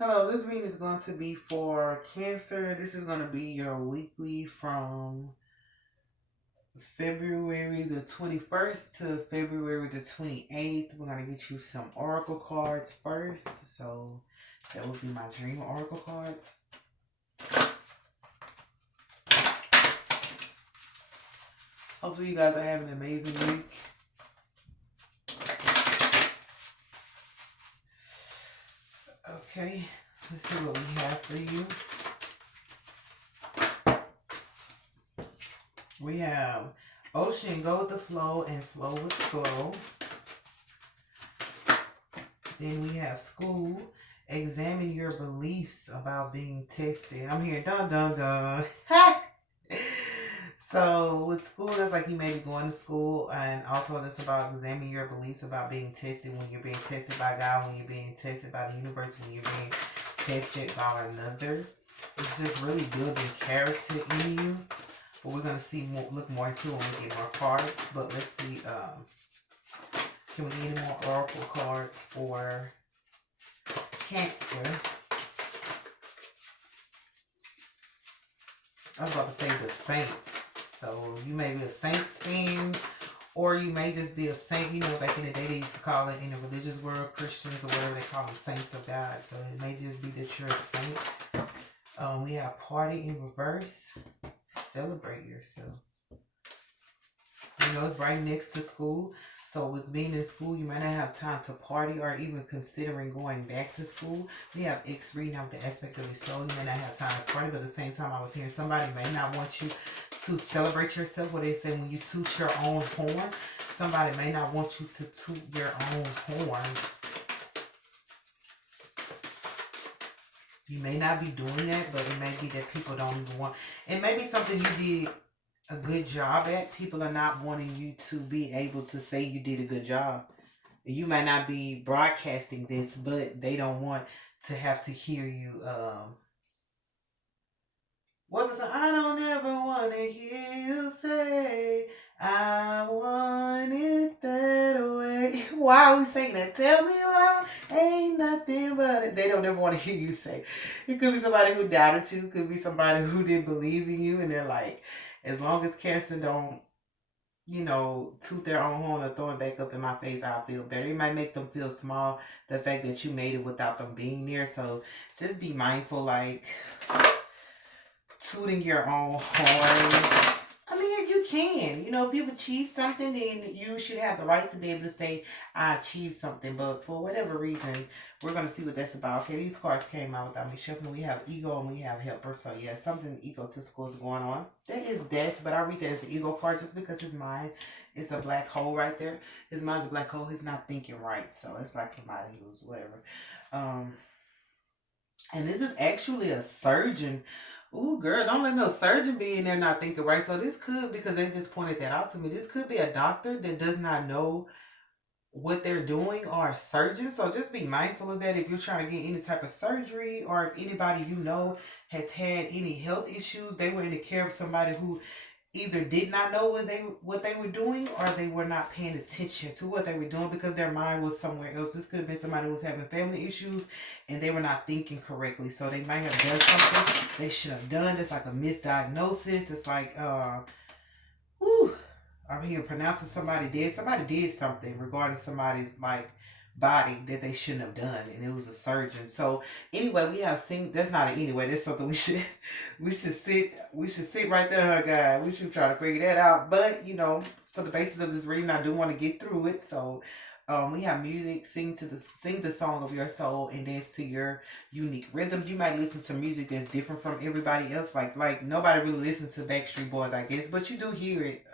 Hello, this reading is going to be for Cancer. This is going to be your weekly from February the 21st to February the 28th. We're going to get you some oracle cards first. So that would be my dream oracle cards. Hopefully you guys are having an amazing week. Okay, let's see what we have for you. We have Ocean, go with the flow and flow with the flow. Then we have School, examine your beliefs about being tested. I'm here, dun dun dun. So with school, that's like you may be going to school, and also that's about examining your beliefs about being tested, when you're being tested by God, when you're being tested by the universe, when you're being tested by another. It's just really building character in you. But we're gonna see more, look more into it when we get more cards. But let's see, can we get any more oracle cards for Cancer? I was about to say the Saints. So you may be a Saints fan, or you may just be a saint. You know, back in the day they used to call it in the religious world Christians or whatever they call them, saints of God. So it may just be that you're a saint. We have party in reverse. Celebrate yourself. You know, it's right next to school. So with being in school, you might not have time to party or even considering going back to school. We have X reading out the aspect of your soul. You may not have time to party, but at the same time, I was hearing somebody may not want you to celebrate yourself. What they say, when you toot your own horn, somebody may not want you to toot your own horn. You may not be doing that, but it may be that people don't even want. It may be something you did a good job at. People are not wanting you to be able to say you did a good job. You might not be broadcasting this, but they don't want to have to hear you. What's it? I don't ever want to hear you say I want it that way. Why are we saying that? Tell me why. Ain't nothing but it. They don't ever want to hear you say. It could be somebody who doubted you. It could be somebody who didn't believe in you, and they're like, as long as Cancer don't, toot their own horn or throw it back up in my face, I'll feel better. It might make them feel small, the fact that you made it without them being there. So just be mindful, like tooting your own horn. I mean, you can. If you've achieved something, then you should have the right to be able to say, I achieved something. But for whatever reason, we're going to see what that's about. Okay, these cards came out without me shuffling. We have ego and we have helper. So, yeah, something egotistical is going on. That is death, but I read that as the ego card just because his mind is a black hole right there. His mind's a black hole. He's not thinking right. So, it's like somebody who's whatever. And this is actually a surgeon. Ooh, girl, don't let no surgeon be in there not thinking right. So this could, because they just pointed that out to me, this could be a doctor that does not know what they're doing, or a surgeon. So just be mindful of that if you're trying to get any type of surgery, or if anybody you know has had any health issues, they were in the care of somebody who either did not know what they were doing, or they were not paying attention to what they were doing because their mind was somewhere else. This could have been somebody who was having family issues and they were not thinking correctly. So they might have done something they should have done. It's like a misdiagnosis. It's like whew, I'm here pronouncing somebody dead. Somebody did something regarding somebody's like body that they shouldn't have done, and it was a surgeon. So anyway, we have seen, that's not an anyway, that's something we should sit right there, huh, guy. We should try to figure that out. But for the basis of this reading, I do want to get through it. So we have music. Sing the song of your soul and dance to your unique rhythm. You might listen to music that's different from everybody else. Like nobody really listens to Backstreet Boys, I guess, but you do hear it.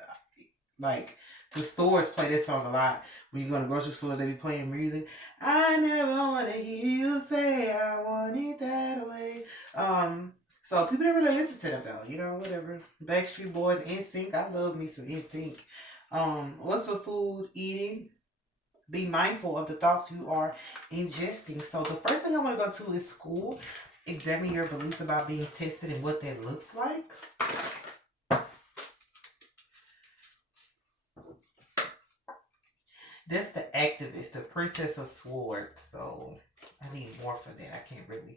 Like the stores play this song a lot. When you go to grocery stores, they be playing music. I never wanna hear you say I want it that way. So people didn't really listen to them though. Whatever. Backstreet Boys, NSYNC. I love me some NSYNC. What's for food? Eating. Be mindful of the thoughts you are ingesting. So the first thing I want to go to is school. Examine your beliefs about being tested and what that looks like. That's the activist, the Princess of Swords. So I need more for that. I can't really.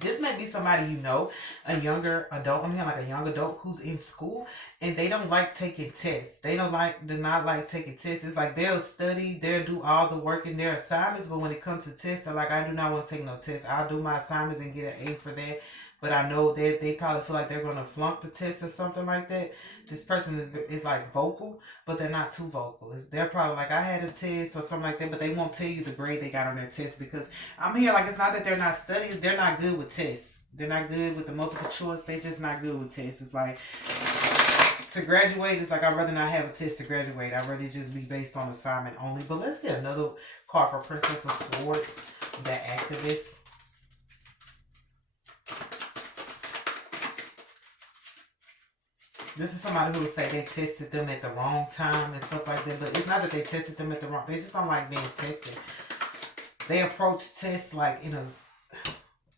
This may be somebody you know, a younger adult. I mean, like a young adult who's in school and they don't like taking tests. They do not like taking tests. It's like they'll study, they'll do all the work in their assignments, but when it comes to tests, they're like, I do not want to take no tests. I'll do my assignments and get an A for that. But I know that they probably feel like they're gonna flunk the test or something like that. This person is like vocal, but they're not too vocal. They're probably like, I had a test or something like that, but they won't tell you the grade they got on their test because I'm here. Like, it's not that they're not studying; they're not good with tests. They're not good with the multiple choice. They just not good with tests. It's like to graduate. It's like I'd rather not have a test to graduate. I'd rather just be based on assignment only. But let's get another card for Princess of Swords, the activist. This is somebody who would say they tested them at the wrong time and stuff like that. But it's not that they tested them at the wrong. They just don't like being tested. They approach tests like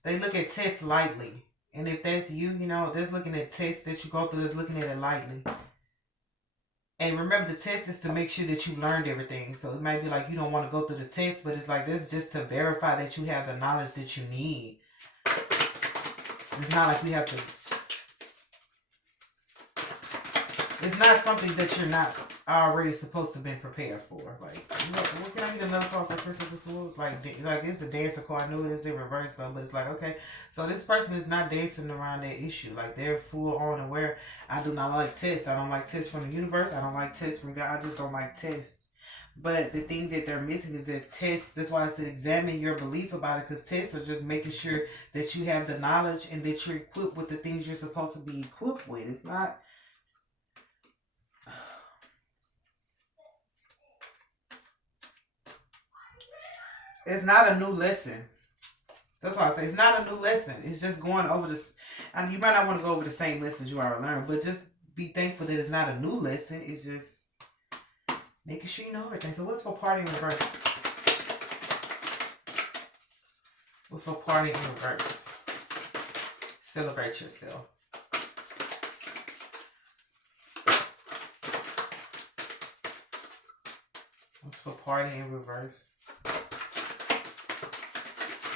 they look at tests lightly. And if that's you, you know, there's looking at tests that you go through, there's looking at it lightly. And remember, the test is to make sure that you learned everything. So it might be like you don't want to go through the test, but it's like this is just to verify that you have the knowledge that you need. It's not like we have to. It's not something that you're not already supposed to be prepared for. Like, what can I get another card for Princess of Swords? Like it's the dancer card. I know it is in reverse though, but it's like, okay, so this person is not dancing around that issue. Like, they're full on aware. I do not like tests. I don't like tests from the universe. I don't like tests from God. I just don't like tests. But the thing that they're missing is that tests. That's why I said examine your belief about it, because tests are just making sure that you have the knowledge and that you're equipped with the things you're supposed to be equipped with. It's not. It's not a new lesson. That's why I say it's not a new lesson. It's just going over this. And you might not want to go over the same lessons you already learned, but just be thankful that it's not a new lesson. It's just making sure you know everything. So what's for party in reverse? What's for party in reverse? Celebrate yourself. What's for party in reverse?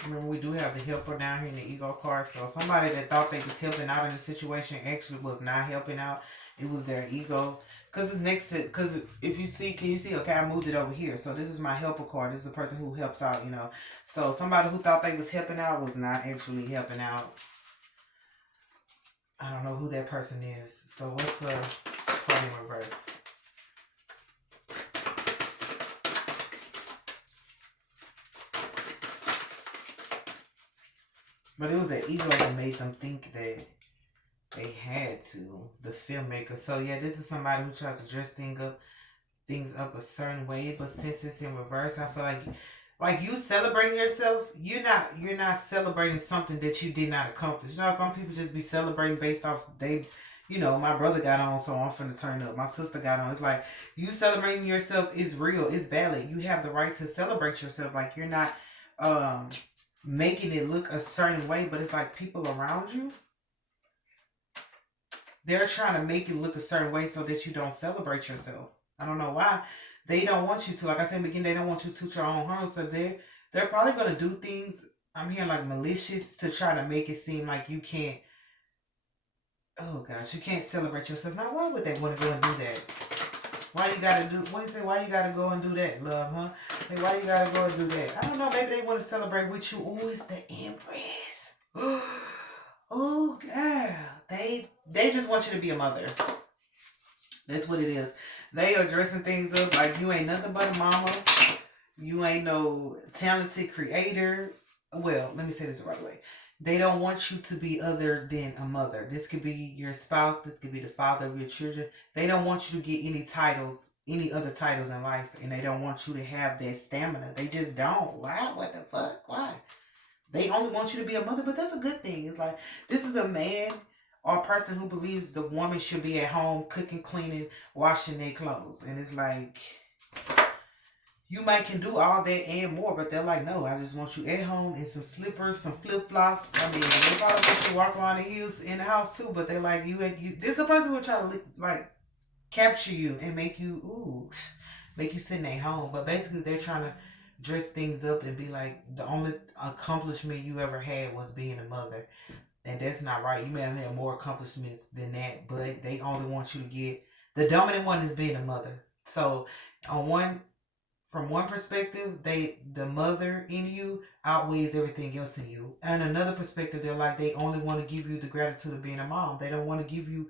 Remember, we do have the helper down here in the ego card. So somebody that thought they was helping out in the situation actually was not helping out. It was their ego. Because it's next to, because if you see, can you see? Okay, I moved it over here. So this is my helper card. This is the person who helps out, you know. So somebody who thought they was helping out was not actually helping out. I don't know who that person is. So what's for party in reverse? But it was an ego that made them think that they had to, the filmmaker. So yeah, this is somebody who tries to dress things up a certain way. But since it's in reverse, I feel like you celebrating yourself, you're not celebrating something that you did not accomplish. You know, some people just be celebrating based off my brother got on, so I'm finna turn up. My sister got on. It's like you celebrating yourself is real, it's valid. You have the right to celebrate yourself. Like, you're not making it look a certain way, but it's like people around you, they're trying to make it look a certain way so that you don't celebrate yourself. I don't know why. They don't want you to. Like I said again, they don't want you to toot your own horn. So they're probably gonna do things, I'm hearing, like malicious, to try to make it seem like you can't. Oh gosh, you can't celebrate yourself. Now, why would they want to go and do that? Why you gotta go and do that, love, huh? Like, why you gotta go and do that? I don't know, maybe they want to celebrate with you. Oh, it's the Empress. Oh, girl. They just want you to be a mother. That's what it is. They are dressing things up like you ain't nothing but a mama. You ain't no talented creator. Well, let me say this the right way. They don't want you to be other than a mother. This could be your spouse. This could be the father of your children. They don't want you to get any titles, any other titles in life. And they don't want you to have that stamina. They just don't. Why? What the fuck? Why? They only want you to be a mother, but that's a good thing. It's like, this is a man or a person who believes the woman should be at home cooking, cleaning, washing their clothes. And it's like, you might can do all that and more, but they're like, no, I just want you at home in some slippers, some flip-flops. I mean, they probably want you walk around the heels in the house too, but they're like, you. This is a person who will try to, like, capture you and make you sit in their home. But basically, they're trying to dress things up and be like the only accomplishment you ever had was being a mother. And that's not right. You may have had more accomplishments than that, but they only want you to get the dominant one is being a mother. So on one from one perspective, the mother in you outweighs everything else in you. And another perspective, they're like they only want to give you the gratitude of being a mom. They don't want to give you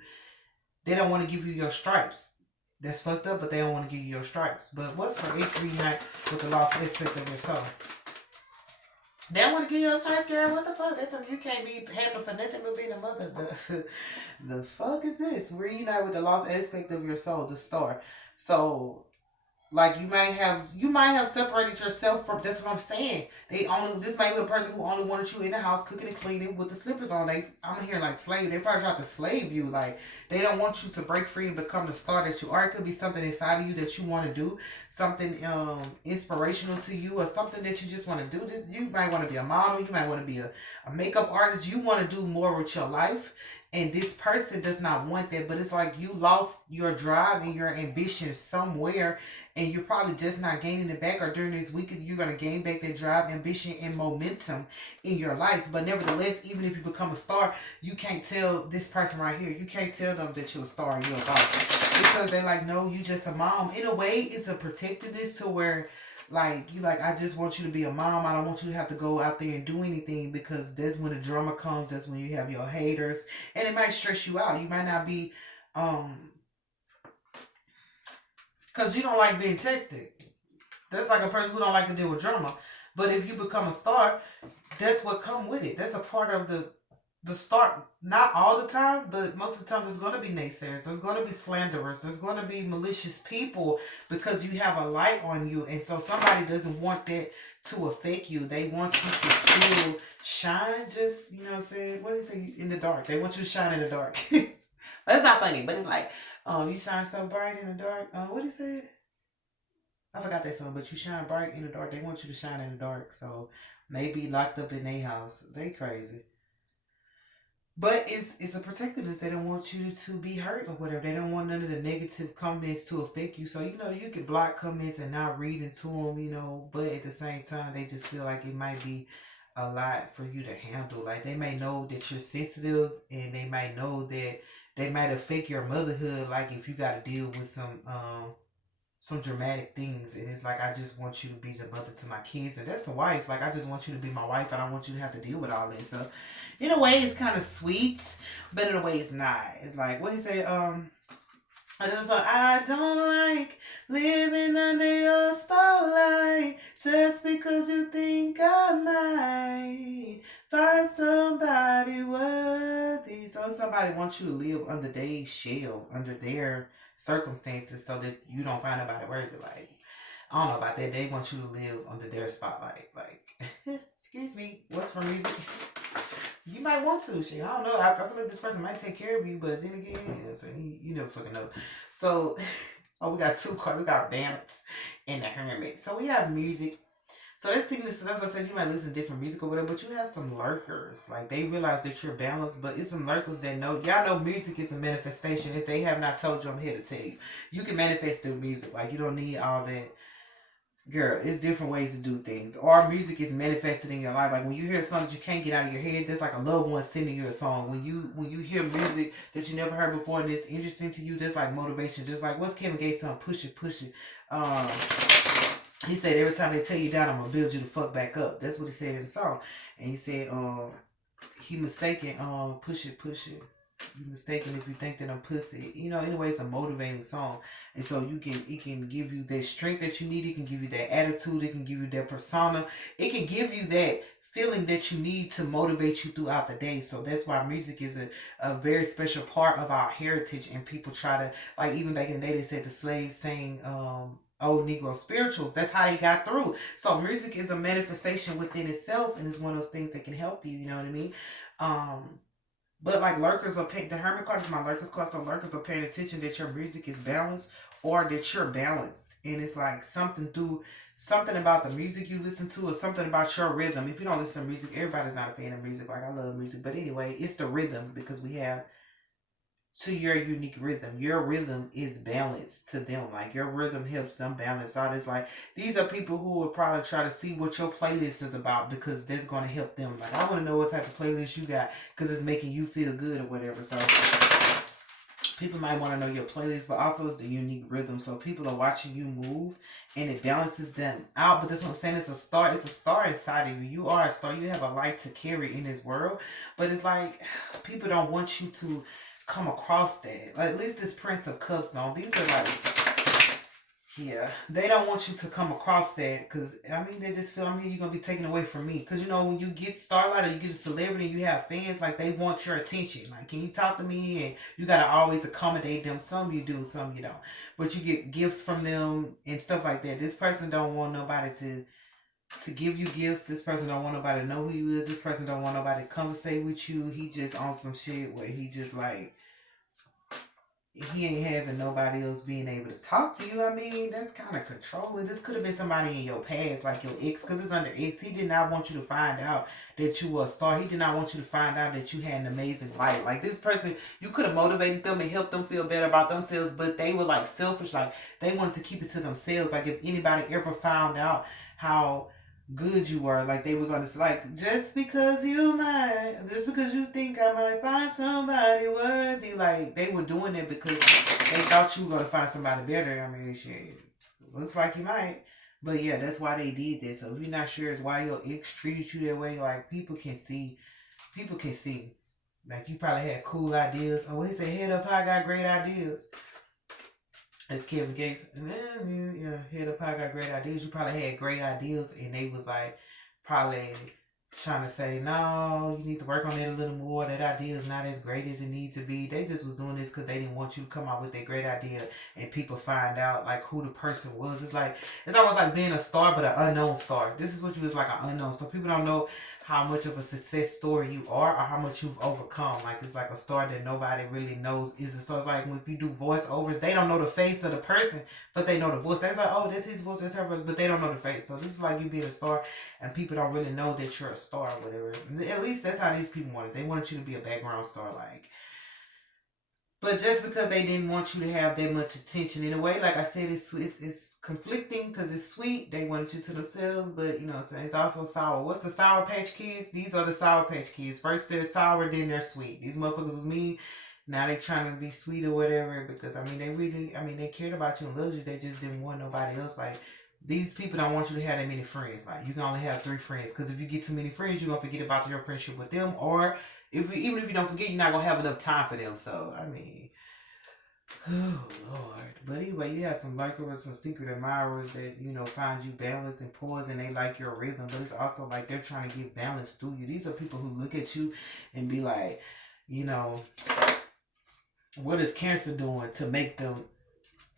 your stripes. That's fucked up, but they don't want to give you your stripes. But what's for X reunite with the lost aspect of your soul? They don't want to give you your stripes, girl. What the fuck? That's something you can't be happy for nothing but being a mother. The fuck is this? Reunite with the lost aspect of your soul, the star. So like you might have separated yourself from. That's what I'm saying. This might be a person who only wanted you in the house cooking and cleaning with the slippers on. I'm here like slave. They probably tried to slave you. Like they don't want you to break free and become the star that you are. It could be something inside of you that you want to do, something inspirational to you, or something that you just want to do. This you might want to be a model. You might want to be a makeup artist. You want to do more with your life. And this person does not want that, but it's like you lost your drive and your ambition somewhere, and you're probably just not gaining it back. Or during this week, you're gonna gain back that drive, ambition, and momentum in your life. But nevertheless, even if you become a star, you can't tell this person right here. You can't tell them that you're a star and you're a boss because they're like, no, you just a mom. In a way, it's a protectiveness to where like you like I just want you to be a mom. I don't want you to have to go out there and do anything because that's when the drama comes. That's when you have your haters, and it might stress you out. You might not be, because you don't like being tested. That's like a person who don't like to deal with drama. But if you become a star, that's what come with it. That's a part of the start. Not all the time, but most of the time there's going to be naysayers. There's going to be slanderers. There's going to be malicious people because you have a light on you. And so somebody doesn't want that to affect you. They want you to still shine just, you know what I'm saying? What do you say? In the dark. They want you to shine in the dark. That's not funny, but it's like, you shine so bright in the dark. What do you say? I forgot that song, but you shine bright in the dark. They want you to shine in the dark. So maybe locked up in their house. They crazy. But it's a protectiveness. They don't want you to be hurt or whatever. They don't want none of the negative comments to affect you. So, you can block comments and not read into them. But at the same time, they just feel like it might be a lot for you to handle. Like, they may know that you're sensitive and they might know that they might affect your motherhood. Like, if you got to deal with some dramatic things, and it's like I just want you to be the mother to my kids, and that's the wife. Like I just want you to be my wife. I don't want you to have to deal with all this. So in a way it's kind of sweet, but in a way it's not. It's like what he say, I don't like living under your spotlight just because you think I might find somebody worthy. So somebody wants you to live under their shell, under their circumstances, so that you don't find nobody worthy. Like I don't know about that. They want you to live under their spotlight. Like, excuse me, what's for music? You might want to, shit. I don't know. I feel like this person might take care of you, but then again, so you never fucking know. So, we got two cards. We got Balance and the Hermit. So we have music. So that's sickness. As I said, you might listen to different music or whatever, but you have some lurkers. Like they realize that you're balanced, but it's some lurkers that know. Y'all know music is a manifestation. If they have not told you, I'm here to tell you. You can manifest through music. Like you don't need all that. Girl, it's different ways to do things. Or music is manifested in your life. Like when you hear something you can't get out of your head, there's like a loved one sending you a song. When you hear music that you never heard before and it's interesting to you, that's like motivation. Just like what's Kevin Gates song, Push It, Push It. He said every time they tear you down, I'm gonna build you the fuck back up. That's what he said in the song. And he said, he mistaken, push it, push it. You mistaken if you think that I'm pussy. Anyway, it's a motivating song. And so it can give you that strength that you need. It can give you that attitude. It can give you that persona. It can give you that feeling that you need to motivate you throughout the day. So that's why music is a very special part of our heritage. And people try to, like even back in the day, they said the slaves sang, old Negro spirituals. That's how they got through. So music is a manifestation within itself, and it's one of those things that can help you. You know what I mean? But like lurkers are paying, the Hermit card is my lurkers card, so lurkers are paying attention that your music is balanced or that you're balanced. And it's like something about the music you listen to or something about your rhythm. If you don't listen to music, everybody's not a fan of music. Like I love music. But anyway, it's the rhythm because we have to your unique rhythm. Your rhythm is balanced to them. Like your rhythm helps them balance out. It's like these are people who would probably try to see what your playlist is about because that's going to help them. Like I want to know what type of playlist you got because it's making you feel good or whatever. So people might want to know your playlist, but also it's the unique rhythm. So people are watching you move and it balances them out. But that's what I'm saying. It's a star. It's a star inside of you. You are a star. You have a light to carry in this world. But it's like people don't want you to come across that. Like, at least this Prince of Cups, no. These are like, yeah, they don't want you to come across that because I mean they just feel you're gonna be taken away from me because you know when you get starlight or you get a celebrity you have fans like they want your attention like can you talk to me and you gotta always accommodate them. Some you do, some you don't, but you get gifts from them and stuff like that. This person don't want nobody to give you gifts. This person don't want nobody to know who you is. This person don't want nobody to conversate with you. He just on some shit where he just like he ain't having nobody else being able to talk to you. I mean, that's kind of controlling. This could have been somebody in your past, like your ex, because it's under ex. He did not want you to find out that you were a star. He did not want you to find out that you had an amazing life. Like this person, you could have motivated them and helped them feel better about themselves, but they were like selfish. Like they wanted to keep it to themselves. Like if anybody ever found out how good you were, like they were gonna say, like just because you think I might find somebody worthy, like they were doing it because they thought you were gonna find somebody better. I mean, shit, looks like you might, but yeah, that's why they did this. So if you're not sure it's why your ex treated you that way, like people can see, like you probably had cool ideas. Oh, he said, "Head up, I got great ideas." As Kevin Gates, and then you know, head up, I got great ideas. You probably had great ideas, and they was like probably trying to say, no, you need to work on it a little more. That idea is not as great as it needs to be. They just was doing this because they didn't want you to come out with that great idea, and people find out like who the person was. It's like it's almost like being a star, but an unknown star. This is what you was like an unknown star. People don't know how much of a success story you are or how much you've overcome. Like it's like a star that nobody really knows is a star. It's like if you do voiceovers, they don't know the face of the person, but they know the voice. They're like, oh, that's his voice, that's her voice, but they don't know the face. So this is like you being a star and people don't really know that you're a star or whatever. At least that's how these people want it. They wanted you to be a background star, like. But just because they didn't want you to have that much attention, in a way, like I said, it's conflicting because it's sweet. They wanted you to themselves, but you know what I'm saying? It's also sour. What's the Sour Patch Kids? These are the Sour Patch Kids. First they're sour, then they're sweet. These motherfuckers was me. Now they trying to be sweet or whatever because, I mean, they cared about you and loved you. They just didn't want nobody else. Like, these people don't want you to have that many friends. Like, you can only have 3 friends because if you get too many friends, you're going to forget about your friendship with them, or even if you don't forget, you're not gonna have enough time for them. So I mean, oh Lord. But anyway, you have some likers, some secret admirers that you know find you balanced and poised, and they like your rhythm. But it's also like they're trying to give balance through you. These are people who look at you and be like, you know, what is Cancer doing to make them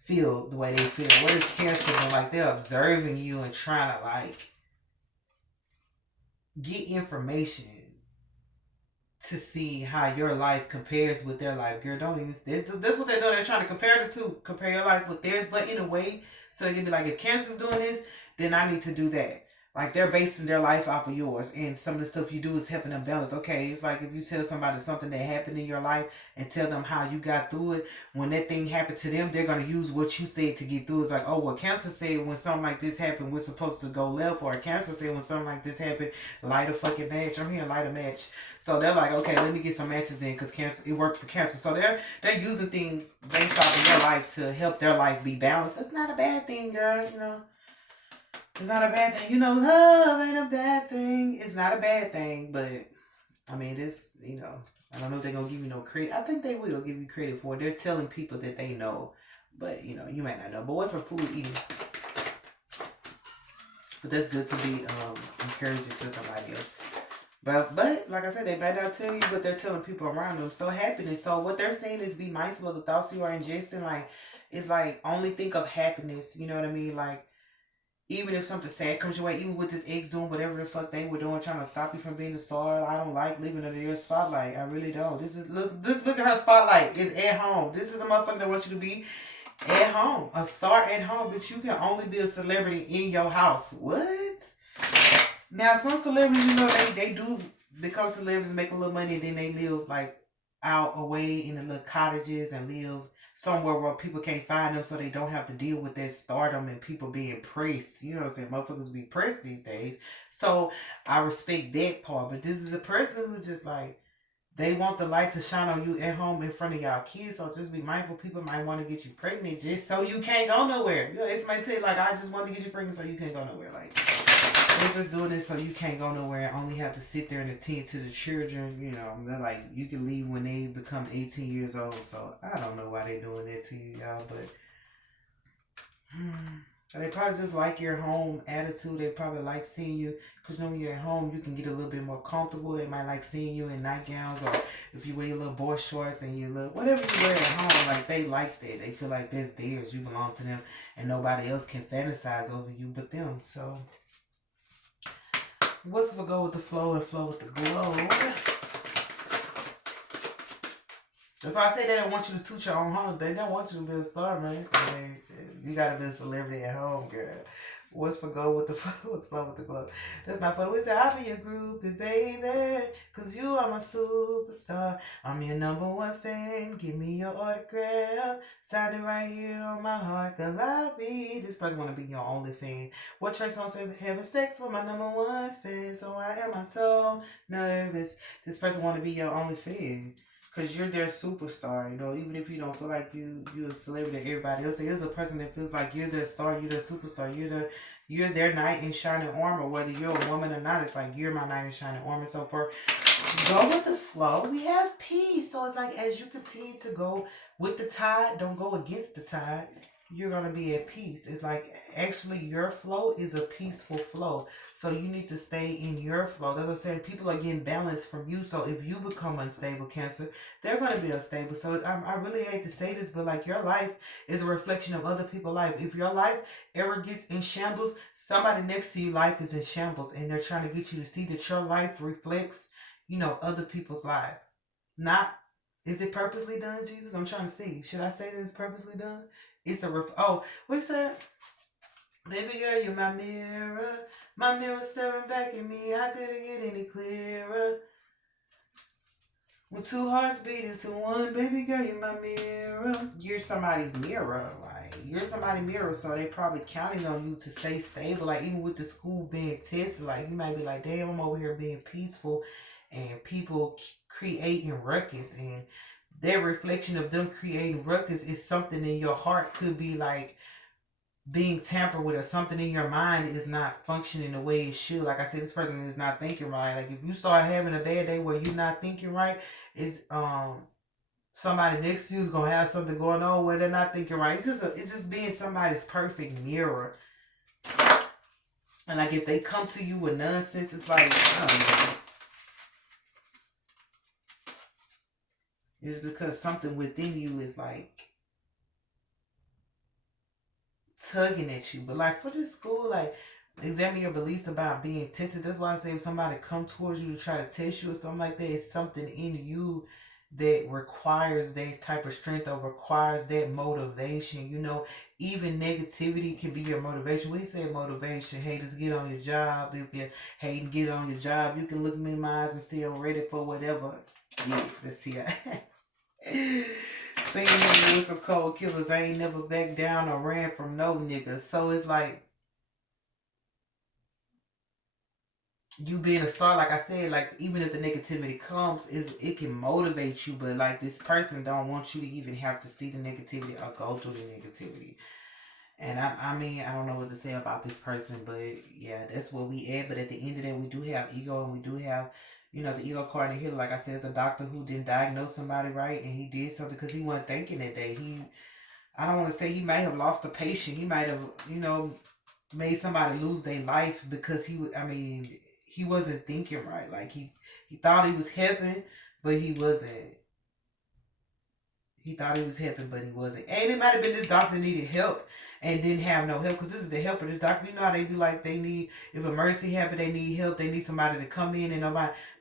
feel the way they feel? What is Cancer doing? Like they're observing you and trying to like get information to see how your life compares with their life. Girl, don't even. That's what they're doing. They're trying to compare the two. Compare your life with theirs, but in a way, so they can be like, if Cancer's doing this, then I need to do that. Like they're basing their life off of yours, and some of the stuff you do is helping them balance. Okay, it's like if you tell somebody something that happened in your life and tell them how you got through it. When that thing happened to them, they're gonna use what you said to get through. It's like, oh, well, Cancer said when something like this happened, we're supposed to go left, or Cancer said when something like this happened, light a fucking match. I'm here, light a match. So they're like, okay, let me get some matches in because Cancer, it worked for Cancer. So they're using things based off of their life to help their life be balanced. That's not a bad thing, girl. You know. It's not a bad thing. You know, love ain't a bad thing. It's not a bad thing, but I mean, this, you know, I don't know if they're going to give you no credit. I think they will give you credit for it. They're telling people that they know, but, you know, you might not know. But what's her food eating? But that's good to be encouraging to somebody else. But like I said, they might not tell you, but they're telling people around them. So happiness. So what they're saying is be mindful of the thoughts you are ingesting. Like, it's like only think of happiness. You know what I mean? Like, even if something sad comes your way, even with this ex doing whatever the fuck they were doing, trying to stop you from being a star, I don't like leaving under your spotlight. I really don't. This is look at her spotlight. It's at home. This is a motherfucker that wants you to be at home, a star at home, but you can only be a celebrity in your house. What? Now some celebrities, you know, they do become celebrities, make a little money, and then they live like out away in the little cottages and live somewhere where people can't find them, so they don't have to deal with that stardom and people being pressed. You know what I'm saying? Motherfuckers be pressed these days. So I respect that part. But this is a person who's just like, they want the light to shine on you at home in front of y'all kids. So just be mindful. People might want to get you pregnant just so you can't go nowhere. Your ex might say, like, I just want to get you pregnant so you can't go nowhere. Like, they're just doing this so you can't go nowhere and only have to sit there and attend to the children. You know, they're like, you can leave when they become 18 years old. So I don't know why they're doing that to you, y'all. But they probably just like your home attitude. They probably like seeing you, because when you're at home, you can get a little bit more comfortable. They might like seeing you in nightgowns, or if you wear your little boy shorts and you look, whatever you wear at home, like they like that. They feel like that's theirs. You belong to them, and nobody else can fantasize over you but them. So what's for go with the flow and flow with the glow? That's why I say they don't want you to toot your own home. They don't want you to be a star, man. I mean, you gotta be a celebrity at home, girl. What's for go with the flow with the glow? That's not funny. We say, I'll be your groupie, baby, cause you are my superstar. I'm your #1 fan. Give me your autograph. Sign it right here on my heart, cause I'll be. This person wanna be your only fan. What Trey Songz says, having sex with my #1 fan, so I am so nervous. This person wanna be your only fan. Cause you're their superstar, you know. Even if you don't feel like you're a celebrity to everybody else, there is a person that feels like you're their star, you're their superstar, you're their knight in shining armor. Whether you're a woman or not, it's like you're my knight in shining armor. So for go with the flow, we have peace. So it's like as you continue to go with the tide, don't go against the tide. You're gonna be at peace. It's like actually your flow is a peaceful flow. So you need to stay in your flow. As I said, people are getting balanced from you. So if you become unstable, Cancer, they're gonna be unstable. So I really hate to say this, but like your life is a reflection of other people's life. If your life ever gets in shambles, somebody next to you life is in shambles, and they're trying to get you to see that your life reflects, you know, other people's life. Not, is it purposely done, Jesus? I'm trying to see. Should I say that it's purposely done? It's a oh, what you said? Baby girl, you're my mirror staring back at me. I couldn't get any clearer. With two hearts beating to one, baby girl, you're my mirror. You're somebody's mirror, like you're somebody's mirror. So they probably counting on you to stay stable. Like even with the school being tested, like you might be like, damn, I'm over here being peaceful, and people creating ruckus, and their reflection of them creating ruckus is something in your heart could be like being tampered with, or something in your mind is not functioning the way it should. Like I said, this person is not thinking right. Like if you start having a bad day where you're not thinking right, it's somebody next to you is gonna have something going on where they're not thinking right. It's just being somebody's perfect mirror. And like if they come to you with nonsense, it's like it's because something within you is like tugging at you. But like for this school, like examine your beliefs about being tested. That's why I say if somebody come towards you to try to test you or something like that, it's something in you that requires that type of strength or requires that motivation. You know, even negativity can be your motivation. We say motivation. Haters, get on your job. If you're hating, get on your job. You can look me in my eyes and say I'm ready for whatever. Yeah, let's see. Seen him with some cold killers. I ain't never backed down or ran from no niggas. So it's like you being a star, like I said, like even if the negativity comes, it can motivate you, but like this person don't want you to even have to see the negativity or go through the negativity. And I mean, I don't know what to say about this person, but yeah, that's what we add. But at the end of the day, we do have ego, and we do have, you know, the ego card in here. Like I said, it's a doctor who didn't diagnose somebody right, and he did something because he wasn't thinking that day. I don't want to say he might have lost a patient. He might have, you know, made somebody lose their life because he wasn't thinking right. Like he thought he was helping, but he wasn't. He thought he was helping, but he wasn't. And it might have been this doctor needed help and didn't have no help, because this is the helper. This doctor, you know how they be like, they need, if emergency happen, they need help. They need somebody to come in, and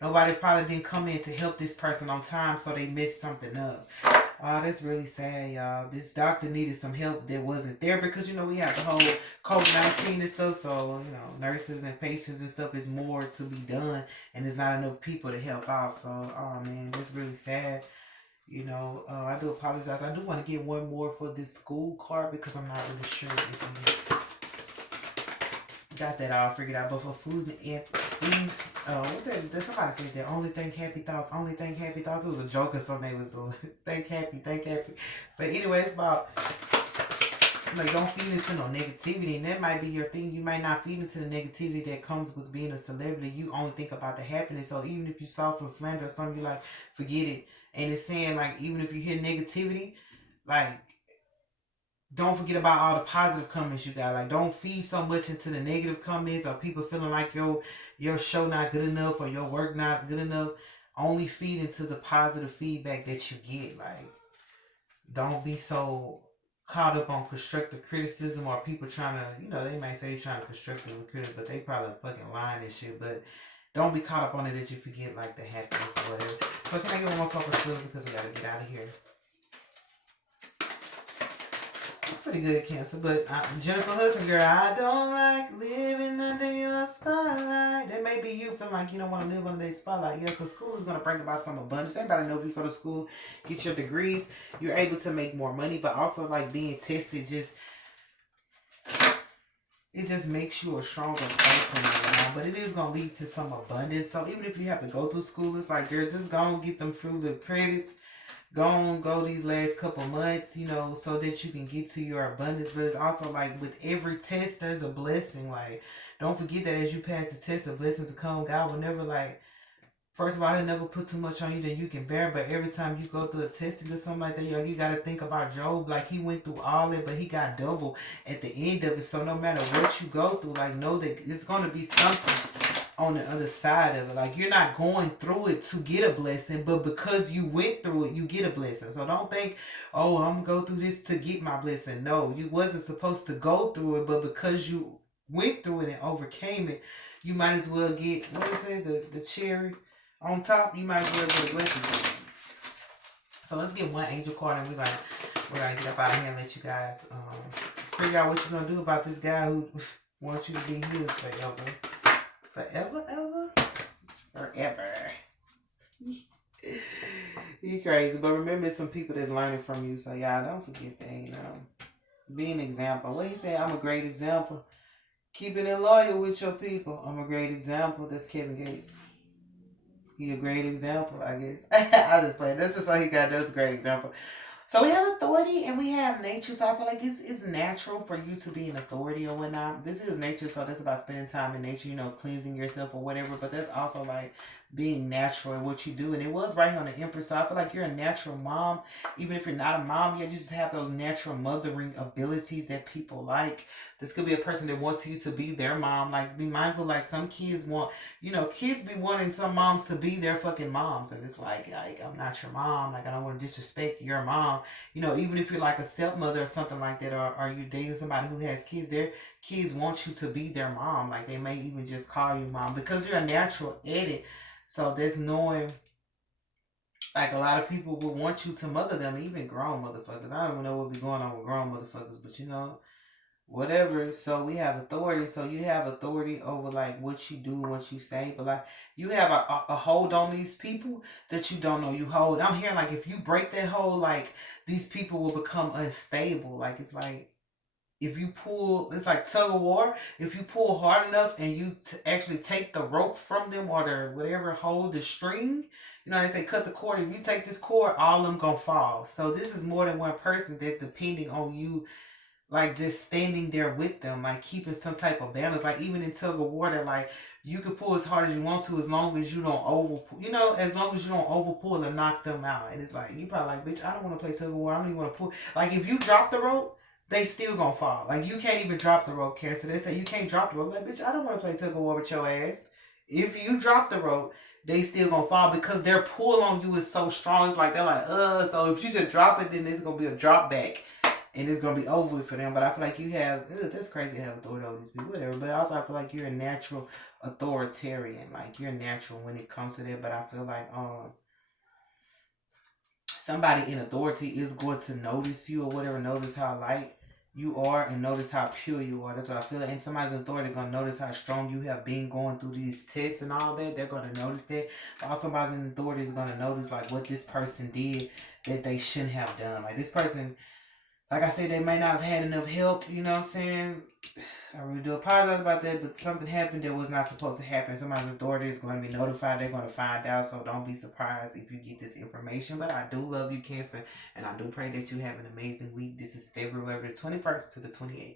nobody probably didn't come in to help this person on time, so they messed something up. Oh, that's really sad, y'all. This doctor needed some help that wasn't there, because, you know, we have the whole COVID-19 and stuff, so, you know, nurses and patients and stuff is more to be done, and there's not enough people to help out, so, oh, man, that's really sad. I do apologize. I do want to get one more for this school card because I'm not really sure if you got that all figured out. But for food and eating, somebody said that only think happy thoughts, only think happy thoughts. It was a joke or something they was doing. Think happy, think happy. But anyway, it's about like don't feed into no negativity, and that might be your thing. You might not feed into the negativity that comes with being a celebrity. You only think about the happiness. So even if you saw some slander or something, you like forget it. And it's saying like even if you hear negativity, like don't forget about all the positive comments you got. Like don't feed so much into the negative comments or people feeling like your show not good enough or your work not good enough. Only feed into the positive feedback that you get. Like don't be so caught up on constructive criticism or people trying to, they might say you're trying to constructively critic, but they probably fucking lying and shit. But don't be caught up on it that you forget like the happiness or whatever. So can I get one more cup of sugar because we gotta get out of here. It's pretty good, Cancer. But Jennifer Hudson, girl, I don't like living under your spotlight. That may be you feeling like you don't want to live under their spotlight. Yeah, because school is going to bring about some abundance. Everybody know if you go to school, get your degrees, you're able to make more money. But also, like, being tested it just makes you a stronger person. But it is going to lead to some abundance. So even if you have to go through school, it's like, girl, just go and get them through the credits. Go these last couple months, so that you can get to your abundance. But it's also like with every test, there's a blessing. Like, don't forget that as you pass the test, the blessings will come. God will never first of all, he'll never put too much on you that you can bear. But every time you go through a testing or something like that, you got to think about Job. Like, he went through all it, but he got double at the end of it. So no matter what you go through, like, know that it's going to be something on the other side of it. Like, you're not going through it to get a blessing, but because you went through it, you get a blessing. So don't think, oh, I'm gonna go through this to get my blessing. No, you wasn't supposed to go through it, but because you went through it and overcame it, you might as well get, what is it, the cherry on top. You might as well get a blessing. So let's get one angel card, and we're gonna get up out of here and let you guys figure out what you're gonna do about this guy who wants you to be his forever. Forever, ever? Forever. You crazy. But remember, some people that's learning from you. So, y'all, don't forget that, be an example. What he said, I'm a great example. Keeping it loyal with your people. I'm a great example. That's Kevin Gates. He a great example, I guess. I just play. This is all he got. That's a great example. So we have authority and we have nature. So I feel like it's natural for you to be an authority or whatnot. This is nature, so that's about spending time in nature, cleansing yourself or whatever. But that's also like being natural in what you do. And it was right here on the Empress. So I feel like you're a natural mom. Even if you're not a mom yet, you just have those natural mothering abilities that people like. This could be a person that wants you to be their mom. Like, be mindful, like some kids want, kids be wanting some moms to be their fucking moms. And it's like I'm not your mom. Like, I don't want to disrespect your mom. Even if you're like a stepmother or something like that, or you dating somebody who has kids, their kids want you to be their mom. Like, they may even just call you mom because you're a natural at it. So there's knowing, like, a lot of people will want you to mother them, even grown motherfuckers. I don't even know what be going on with grown motherfuckers, but whatever. So we have authority. So you have authority over like what you do, what you say, but like you have a hold on these people that you don't know you hold. I'm hearing like if you break that hold, like these people will become unstable. Like, it's like if you pull, it's like tug of war. If you pull hard enough and you actually take the rope from them or the whatever, hold the string, they say cut the cord. If you take this cord, all of them gonna fall. So this is more than one person that's depending on you, like just standing there with them, like keeping some type of balance. Like even in tug of war, that like you can pull as hard as you want to, as long as you don't overpull, as long as you don't overpull and knock them out. And it's like, you probably like, bitch, I don't want to play tug of war. I don't even want to pull. Like, if you drop the rope, they still gonna fall. Like, you can't even drop the rope, Cancer. They say you can't drop the rope. Like, bitch, I don't want to play tug of war with your ass. If you drop the rope, they still gonna fall because their pull on you is so strong. It's like, they're like, so if you just drop it, then it's gonna be a drop back. And it's going to be over with for them. But I feel like you have, that's crazy to have authority over these people, whatever. But also I feel like you're a natural authoritarian. Like, you're natural when it comes to that. But I feel like somebody in authority is going to notice you or whatever, notice how light you are, and notice how pure you are. That's what I feel like. And somebody's authority gonna notice how strong you have been going through these tests and all that. They're gonna notice that. But also somebody's in authority is gonna notice like what this person did that they shouldn't have done. Like this person, like I said, they may not have had enough help, you know what I'm saying? I really do apologize about that, but something happened that was not supposed to happen. Somebody's authority is going to be notified. They're going to find out, so don't be surprised if you get this information. But I do love you, Cancer, and I do pray that you have an amazing week. This is February the 21st to the 28th.